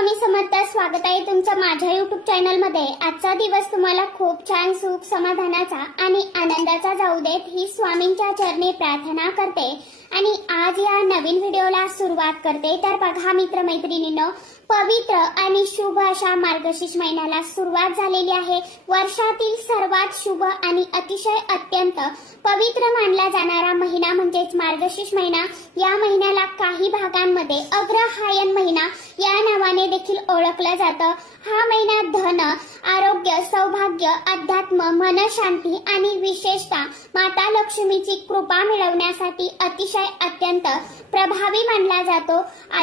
स्वामी समर्थ, स्वागत आहे तुमचं माझ्या YouTube चॅनल मध्ये। आजचा दिवस तुम्हाला खूप छान सुख समाधानाचा आणि आनंदाचा जाऊ देत ही स्वामींच्या चरणी प्रार्थना करते आणि आज या नवीन व्हिडिओला सुरुवात करते। तर बघा मित्र मैत्रिणींनो, पवित्र आणि शुभ अशा मार्गशीर्ष महिन्याला सुरुवात झालेली आहे। वर्षातील सर्वात शुभ आणि अतिशय अत्यंत पवित्र मानला जाणारा महिना म्हणजेच मार्गशीर्ष महिना। या महिन्याला काही भागांमध्ये अग्रहायण महिना या नावाने देखील ओळखला जातं। हा महिना धन, आरोग्य, सौभाग्य, अध्यात्म, मनशांती आणि विशेषतः माता लक्ष्मीची कृपा मिळवण्यासाठी अतिशय अत्यंत प्रभावी मानला जातो।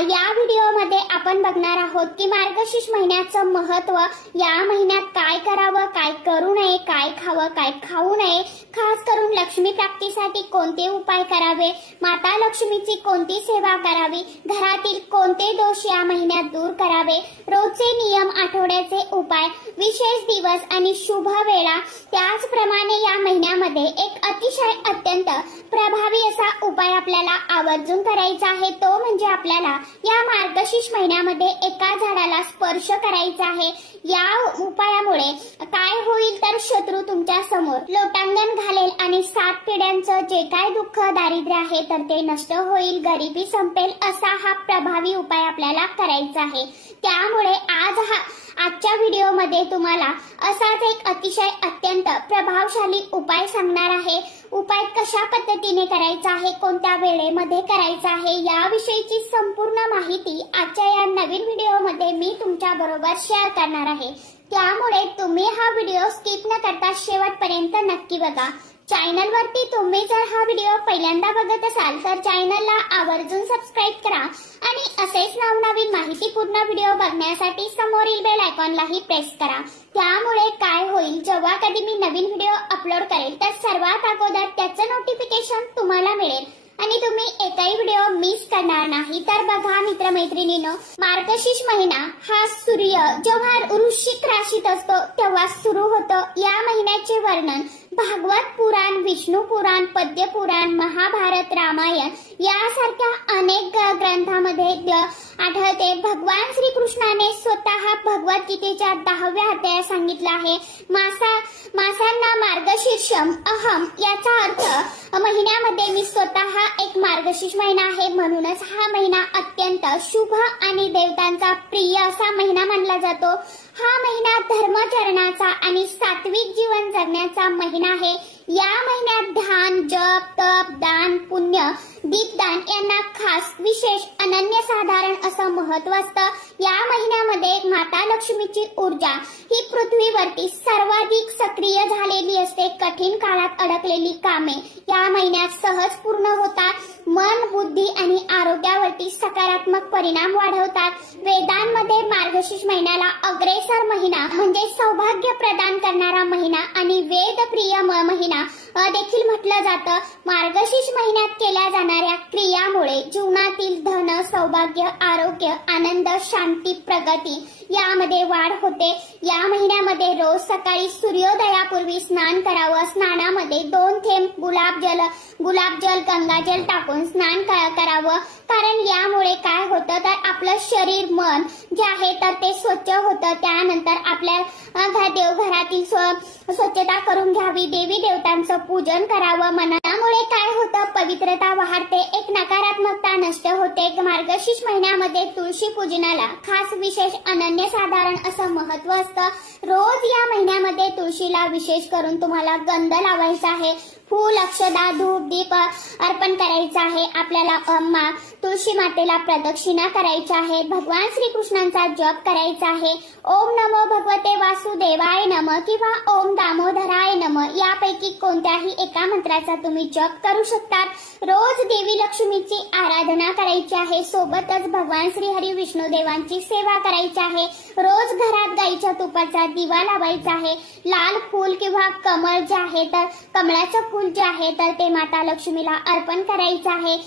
या व्हिडिओमध्ये आपण बघणार आहोत की मार्गशीर्ष महिन्याचं महत्त्व, या महिन्यात काय करावं, काय करू नये, काय खावं, काय खाऊ नये, खास करून लक्ष्मी प्राप्तीसाठी कोणते उपाय करावे, माता लक्ष्मीची कोणती सेवा करावी, घरातील कोणते दोष या महिन्यात दूर करावे, रोजचे नियम, आठवड्याचे उपाय, विशेष दिवस आणि शुभ वेळा। त्याचप्रमाणे या महिन्यामध्ये एक अतिशय अत्यंत प्रभावी असा उपाय आपल्याला आवर्जून करायचा आहे, तो म्हणजे आपल्याला या मार्गशीर्ष महिन्यामध्ये एका झाडाला स्पर्श करायचा आहे। या उपायामुळे काय होईल तर शत्रू तुमच्या समोर लोटांगण घालेल आणि 7 पिढ्यांचं जे काय दुःख दारिद्र्य आहे तर ते नष्ट होईल, गरिबी संपेल, असा हा प्रभावी उपाय आपल्याला करायचा आहे। त्यामुळे आजच्या व्हिडिओमध्ये तुम्हाला असाच एक अतिशय अत्यंत प्रभावशाली उपाय सांगणार आहे। उपाय कशा पद्धतीने करायचा आहे, कोणत्या वेळेमध्ये करायचा आहे, याविषयीची संपूर्ण माहिती आजच्या या नवीन व्हिडिओमध्ये मी तुमच्या बरोबर शेअर करणार आहे। त्यामुळे तुम्ही हा व्हिडिओ स्किप न करता शेवटपर्यंत नक्की बघा। चॅनलवरती तुम्ही जर हा व्हिडिओ पहिल्यांदा बघत असाल तर चॅनलला आवर्जून सबस्क्राइब करा आणि असेच नवनवीन माहितीपूर्ण व्हिडिओ बघण्यासाठी समोरील बेल आयकॉनलाही प्रेस करा। त्यामुळे काय होईल, जेव्हा कधी मी नवीन व्हिडिओ अपलोड करेल तर सर्वात अगोदर त्याचं नोटिफिकेशन तुम्हाला मिळेल आणि तुम्ही एकही व्हिडिओ मिस करणार नाही। तर बघा मित्र मैत्रिणींनो, मार्गशीर्ष महिना हा सूर्य जेव्हा वृश्चिक राशीत असतो तेव्हा सुरू होतो। या महिन्याचे वर्णन भागवत पुराण, विष्णू पुराण, पद्य पुराण, महाभारत, रामायण यासारख्या अनेक ग्रंथामध्ये आढळते। भगवान श्रीकृष्णाने स्वतः भगवद्गीतेच्या 10व्या अध्यायात सांगितलं आहे, मासांना मार्गशीर्षम अहम, याचा अर्थ महिन्यामध्ये मी स्वतः एक मार्गशीर्ष महिना आहे, म्हणूनच हा महिना अत्यंत शुभ आणि देवतांचा प्रिय असा महिना मानला जातो। हा महिना धर्माचरणाचा आणि सात्विक जीवन जगण्याचा महिना आहे। या महिन्यात ध्यान, जप, तप, दान, पुण्य, दीपदान यांना खास विशेष अनन्यसाधारण असं महत्त्व असतं। या महिन्यामध्ये माता लक्ष्मीची ऊर्जा ही पृथ्वीवरती सर्वाधिक सक्रिय झालेली असते। कठीण काळात अडकलेली कामे या महिन्यात सहज पूर्ण होतात। मन, बुद्धी आणि आरोग्यावरती सकारात्मक परिणाम वाढवतात। वेदांमध्ये मार्गशीर्ष महिन्याला अग्रेसर महिना म्हणजे सौभाग्य प्रदान करणारा महिना आणि वेदप्रिय महिना देखील म्हटलं जातं। मार्गशीर्ष महिन्यात केल्या जाणाऱ्या क्रियामुळे जीवनातील धन, सौभाग्य, आरोग्य, आनंद, शांती, प्रगती यामध्ये वाढ होते। या महिन्यामध्ये रोज सकाळी सूर्योदयापूर्वी स्नान करावं। स्नानामध्ये 2 थेंब गुलाबजल, गंगाजल टाकून स्नान करावं, कारण यामुळे काय होतं तर आपलं शरीर, मन जे आहे तर ते स्वच्छ होतं। त्यानंतर आपल्या देवघरातील स्वच्छता करून घ्यावी, देवी देवतांचं पूजन करावं। मनामुळे काय होतं, पवित्रता वाढते, एक नकारात्मकता नष्ट होते। मार्गशीर्ष महिन्यामध्ये तुळशी पूजनाला खास विशेष अनन्यसाधारण असं महत्त्व असतं। रोज या महिन्यामध्ये तुळशीला विशेष करून तुम्हाला गंध लावायचा आहे, फूल, अक्षदा, धूप, दीप अर्पण करायचा आहे। आपल्याला तुळशी मातेला प्रदक्षिणा करायच्या आहे, भगवान श्रीकृष्णांचा जप करायचा आहे। ओम नमो भगवते वासुदेवाय नमः किंवा ओम दामोदराय नमः यापैकी कोणत्याही एका मंत्राचा तुम्ही जप करू शकता। रोज देवी लक्ष्मीची आराधना करायची आहे, सोबतच भगवान श्री हरी विष्णू देवांची सेवा करायची आहे। रोज घरात गाईच्या तुपाचा दिवा लावायचा आहे। लाल फूल किंवा कमळ जे आहे तर कमळाचं फूल जे आहे तर ते माता लक्ष्मीला अर्पण करायचं आहे।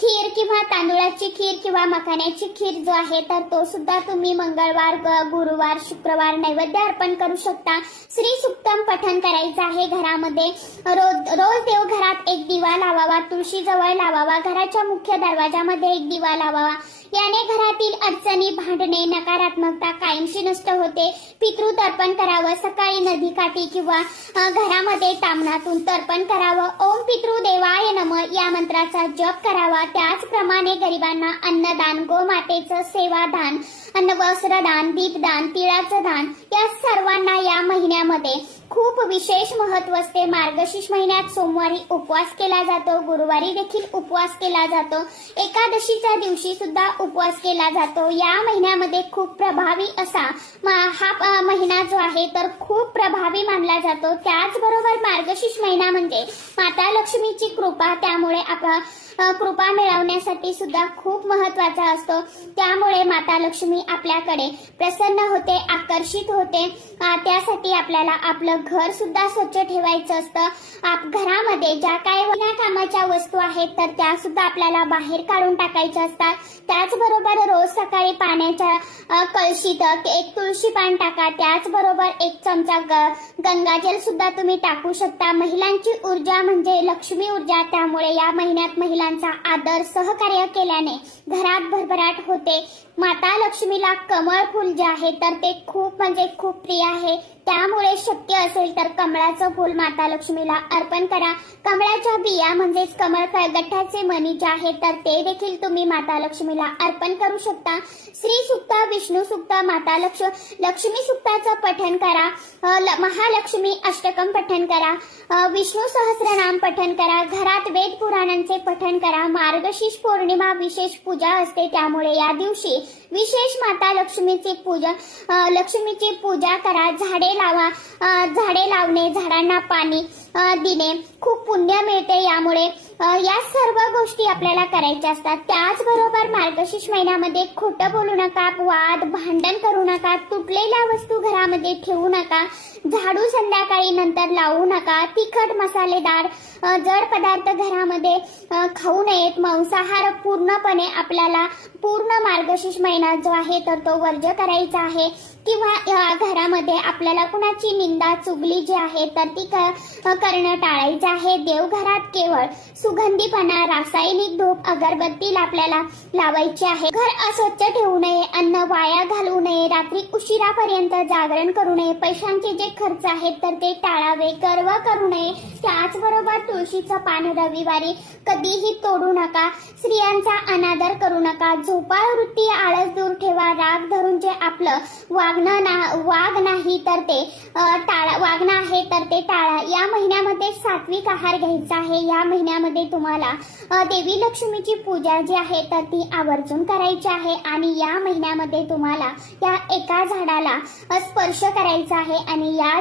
खीर किंवा तांदूळाची खीर किंवा मखाण्याची खीर जो आहे तर तो सुद्धा तुम्ही मंगळवार, गुरुवार, शुक्रवार नैवेद्य अर्पण करू शकता. श्री सुक्तम पठण करायचं आहे घरामध्ये. रोज देवघरात एक दिवा लावावा, तुळशी जवळ लावावा, घराच्या मुख्य दरवाजामध्ये एक दिवा लावावा. याने घरातील अडचणी, भांडणे, नकारात्मकता कायमची नष्ट होते. पितृतर्पण करावं, सकाळी नदीकाठी किंवा घरामध्ये ताम्हणातून तर्पण करावं. ओम पितृदेवाय नमः या मंत्राचा जप करावा. त्याचप्रमाणे गरिबांना अन्नदान, गोमातेचं सेवादान, वस्त्रदान, दीपदान, तिळाचं दान या सर्वांना या महिन्यामध्ये खूप विशेष महत्व असते. मार्गशीर्ष महिन्यात सोमवारी उपवास केला जातो, गुरुवारी देखील उपवास केला जातो, एकादशीच्या दिवशी सुद्धा उपवास केला जातो. या महिन्यामध्ये खूप प्रभावी असा हा महिना जो आहे तर खूप प्रभावी मानला जातो. त्याचबरोबर मार्गशीर्ष महिना म्हणजे माता लक्ष्मीची कृपा, त्यामुळे कृपा मिळवण्यासाठी सुद्धा खूप महत्वाचा असतो. त्यामुळे माता लक्ष्मी आपल्याकडे प्रसन्न होते, आकर्षित होते. त्यासाठी आपल्याला आपलं घर सुद्धा स्वच्छ ठेवायचं असतं. घरामध्ये ज्या काही विना कामाच्या वस्तू आहेत तर त्या सुद्धा आपल्याला बाहेर काढून टाकायच्या असतात. त्याचबरोबर रोज सकाळी पाण्याच्या कळशीत एक तुळशी पान टाका. त्याचबरोबर एक चमचा गंगाजल सुद्धा तुम्ही टाकू शकता. महिलांची ऊर्जा म्हणजे लक्ष्मी ऊर्जा, त्यामुळे या महिन्यात महिलांचा आदर, सहकार्य केल्याने घरात भरभराट होते. माता लक्ष्मीला कमळ फूल जे आहे तर ते खूप प्रिय आहे. त्यामुळे शक्य असेल तर कमळाचं फूल माता लक्ष्मीला अर्पण करा. कमळाच्या बिया म्हणजेच कमळ गठ्ठ्याचे मणी जे आहेत तर ते देखील तुम्ही माता लक्ष्मीला अर्पण करू शकता. श्री सुक्त, विष्णू सुक्त, माता लक्ष्मी सुक्ताचं पठण करा. महालक्ष्मी अष्टकम पठण करा. विष्णू सहस्रनाम पठण करा. घरात वेद पुराणांचे पठण करा. मार्गशीर्ष पौर्णिमा विशेष पूजा असते, त्यामुळे या दिवशी विशेष माता लक्ष्मीची पूजा करा. झाडे लावा. झाडे लावणे, झाडांना पाणी देणे खूप पुण्य मिळते. यामुळे या सर्व गोष्टी आपल्याला करायच्या असतात. त्याचबरोबर मार्गशीर्ष महिन्यामध्ये खोटं बोलू नका, वाद भांडण करू नका, तुटलेल्या वस्तू घरामध्ये ठेवू नका, झाडू संध्याकाळी नंतर लावू नका, तिखट मसालेदार जड पदार्थ घरामध्ये खाऊ नयेत. मांसाहार पूर्णपणे आपल्याला पूर्ण मार्गशीर्ष महिना जो आहे तर तो वर्ज्य करायचा आहे. किंवा घरामध्ये आपल्याला कुणाची निंदा, चुगली जी आहे तर ती करणं टाळायचं आहे. देवघरात केवळ सुगंधीपणा, रासायनिक धूप, अगरबत्ती आपल्याला लावायची आहे. घर अस्वच्छ ठेवू नये, अन्न वाया घालवू नये, रात्री उशिरापर्यंत जागरण करू नये, पैशांचे जे खर्च आहेत तर ते टाळावे, गर्व करू नये. त्याचबरोबर तुळशीचं पान रविवारी कधीही तोडू नका. स्त्रियांचा अनादर करू नका. झोपाळ वृत्ती, आळस दूर ठेवा. राग धरून जे आपलं वागणं आहे तर ते टाळा. या महिन्यामध्ये सात्विक आहार घ्यायचा आहे. या महिन्यामध्ये तुम्हाला देवी लक्ष्मीची पूजा जी आहे तर ती आवर्जून करायची आहे. आणि या महिन्यामध्ये तुम्हाला या एका झाडाला स्पर्श करायचा आहे. आणि या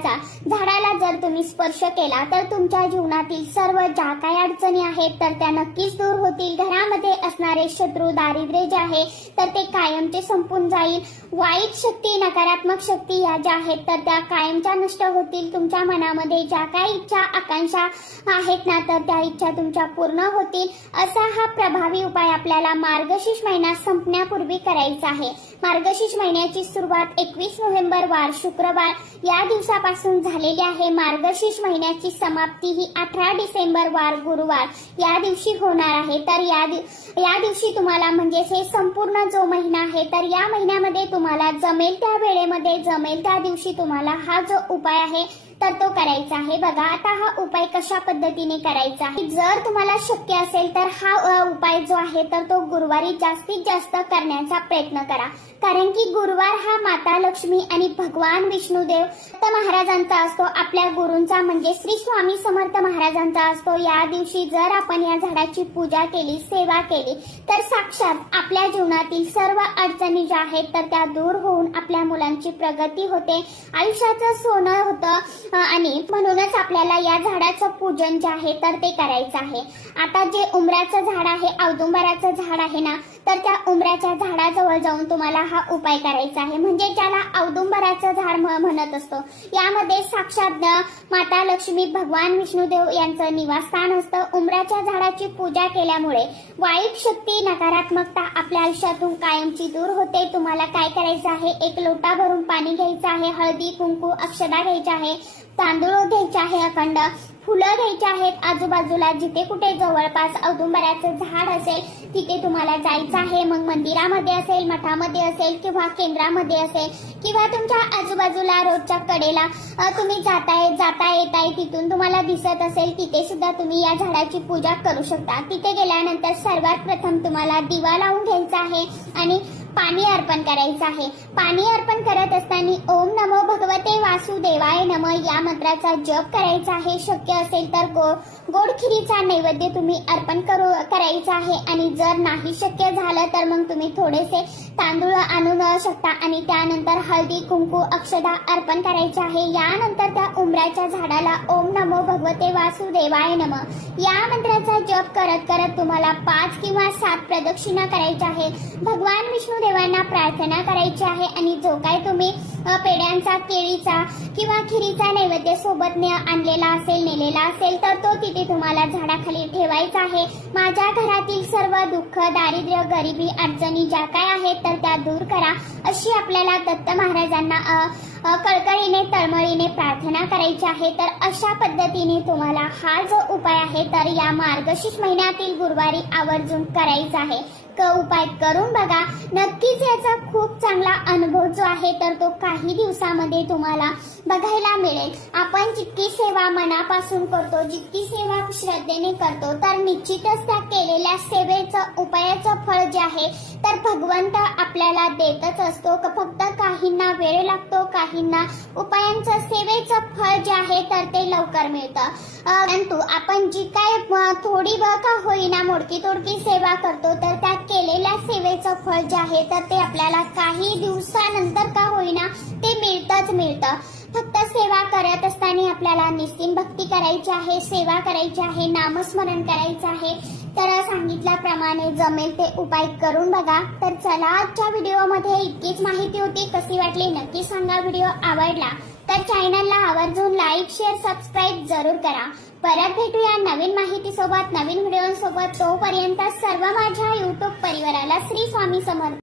झाडाला जर तुम्ही स्पर्श केला तर तुमच्या जीवनातील सर्व ज्या काही अडचणी आहेत तर त्या नक्कीच दूर होतील. घरामध्ये असणारे शत्रू, दारिद्र्य जे आहे तर ते कायमचे संपून जाईल. वाईट शक्ती, नकारात्मक शक्ती या ज्या आहेत तर त्या कायमच्या नष्ट होतील. तुमच्या मनामध्ये ज्या काही इच्छा, आकांक्षा आहेत ना तर त्या इच्छा तुमच्या पूर्ण होतील. असा हा प्रभावी उपाय आपल्याला मार्गशीर्ष महिना संपण्यापूर्वी करायचा आहे. मार्गशीर्ष महिन्याची सुरुवात 21 नोव्हेंबर वार शुक्रवार या दिवसापासून झालेली आहे. मार्गशीर्ष महिन्याची समाप्ती ही 18 डिसेंबर वार गुरुवार या दिवशी होणार आहे. तर या दिवशी तुम्हाला म्हणजेच हे संपूर्ण जो महिना आहे तर या महिन्यामध्ये तुम्हाला जमेल त्या वेळेमध्ये, जमेल त्या दिवशी तुम्हाला हा जो उपाय आहे तर तो करायचा आहे. बघा आता हा उपाय कशा पद्धतीने करायचा आहे. जर तुम्हाला शक्य असेल तर हा उपाय जो आहे तर तो गुरुवारी जास्तीत जास्त करण्याचा प्रयत्न करा. कारण की गुरुवार हा माता लक्ष्मी आणि भगवान विष्णुदेव महाराजांचा असतो. आपल्या गुरूंचा म्हणजे श्री स्वामी समर्थ महाराजांचा असतो. या दिवशी जर आपण या झाडाची पूजा केली, सेवा केली तर साक्षात आपल्या जीवनातील सर्व अडचणी ज्या आहेत तर त्या दूर होऊन आपल्या मुलांची प्रगती होते, आयुष्याचं सोनं होतं. आणि म्हणूनच आपल्याला या झाडाचं पूजन जे आहे तर ते करायचं आहे. आता जे उंबराचं झाड आहे, औदुंबराचं झाड आहे ना तर त्या उंबराच्या झाडाजवळ जाऊन तुम्हाला हा उपाय करायचा आहे, म्हणजे ज्याला औदुंबराचं झाड म्हणत असतो. यामध्ये साक्षात माता लक्ष्मी, भगवान विष्णुदेव यांचं निवासस्थान असतं. उंबराच्या झाडाची पूजा केल्यामुळे वाईट शक्ती, नकारात्मकता आपल्या आयुष्यातून कायमची दूर होते. तुम्हाला काय करायचं आहे, एक लोटा भरून पाणी घ्यायचं आहे, हळदी, कुंकू, अक्षता घ्यायच्या आहे, तांदूळ घ्यायचे आहे अखंड, फुलं घ्यायची आहेत. आजूबाजूला जिथे कुठे जवळपास औदुंबराचं झाड असेल तिथे तुम्हाला जायचं आहे. मग मंदिरामध्ये असेल, मठामध्ये असेल किंवा केंद्रामध्ये असेल किंवा तुमच्या आजूबाजूला रोडच्या कडेला तुम्ही जाता येताय तिथून तुम्हाला दिसत असेल तिथे सुद्धा तुम्ही या झाडाची पूजा करू शकता. तिथे गेल्यानंतर सर्वात प्रथम तुम्हाला दिवा लावून घ्यायचा आहे आणि पाणी अर्पण करायचं आहे. पाणी अर्पण करत असताना ओम नमो भगवते वासुदेवाय नम या मंत्राचा जप करायचा आहे. शक्य असेल तर गोड खिरीचा नैवेद्य तुम्ही अर्पण करायचा आहे आणि जर नाही शक्य झालं तर मग तुम्ही थोडेसे तांदूळ आणू शकता आणि त्यानंतर हळदी, कुंकू, अक्षता अर्पण करायचे आहे. यानंतर त्या उंबराच्या झाडाला ओम नमो भगवते वासुदेवाय नम या मंत्राचा जप करत करत तुम्हाला 5 किंवा 7 प्रदक्षिणा करायच्या आहे. भगवान विष्णुदेवांना प्रार्थना करायची आहे आणि जो काय तुम्ही पेड्यांचा, केळीचा किंवा खिरीचा नैवेद्य सोबत आणलेला असेल, नेलेला असेल तर तो तिथे तुम्हाला झाडाखाली ठेवायचा आहे. माझ्या घरातील सर्व दुःख, दारिद्र्य, गरिबी, अडचणी ज्या काय आहेत तर त्या दूर करा अशी आपल्याला दत्त महाराजांना कळकळीने, तळमळीने प्रार्थना करायची आहे. तर अशा पद्धतीने तुम्हाला हा जो उपाय आहे तर या मार्गशीर्ष महिन्यातील गुरुवारी आवर्जून करायचा आहे. उपाय करून बघा, नक्कीच याचा खूप चांगला अनुभव जो आहे तर तो काही दिवसामध्ये तुम्हाला बघायला मिळेल. आपण जितकी सेवा मनापासून करतो, जितकी सेवा श्रद्धेने करतो तर निश्चितच त्या केलेल्या सेवेचं, उपायाचं फळ जे आहे तर भगवंत आपल्याला देतच असतो. फक्त काहींना वेळ लागतो, काहींना उपायांचं, सेवेचं फळ जे आहे तर ते लवकर मिळतं. परंतु आपण जी काय थोडी का होईना मोडकी तोडकी सेवा करतो तर त्या केलेल्या सेवेचं फळ जे आहे तर ते आपल्याला काही दिवसानंतर का होईना ते मिळतं. फक्त सेवा करत असताना आपल्याला निस्सीम भक्ती करायची आहे, सेवा करायची आहे, नामस्मरण करायचं आहे. तर सांगितल्याप्रमाणे जमेल ते उपाय करून बघा. तर चला, आजच्या व्हिडिओमध्ये इतकीच माहिती होती. कशी वाटली नक्की सांगा. व्हिडिओ आवडला तर चॅनलला आवर्जून लाईक, शेअर, सबस्क्राईब जरूर करा. परत भेटूया नवीन माहिती सोबत, नवीन व्हिडिओ सोबत. तोपर्यंत सर्व माझ्या YouTube परिवाराला श्री स्वामी समर्थ.